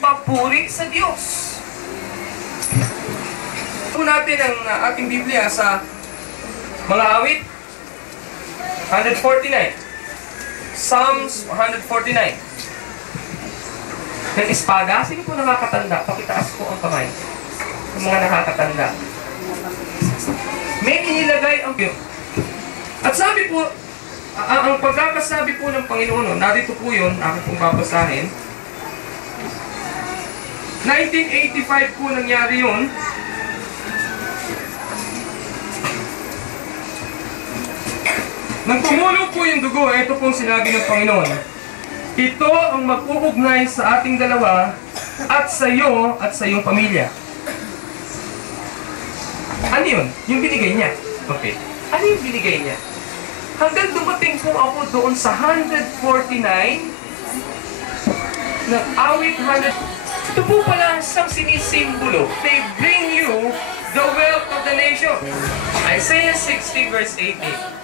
Papuri sa Diyos. Ito natin ang ating Biblia sa mga awit 149. Psalms 149. Ng espada, sino po nakakatanda? Pakitaas po ang kamay. Yung mga nakakatanda. May inilagay ang Diyos. At sabi po, ang pagkakasabi po ng Panginoon, narito po yun, aking pong babasahin. 1985 po nangyari yun. Nang tumulo po yung dugo, ito pong sinabi ng Panginoon. Ito ang mag-uugnay sa ating dalawa at sa iyo at sa iyong pamilya. Ano yun? Yung binigay niya. Okay. Ano yung binigay niya? Hanggang dumating po ako doon sa 149 ng awit 100. Ito po pala isang sinisimbolo. They bring you the wealth of the nation. Isaiah 60 verse 18.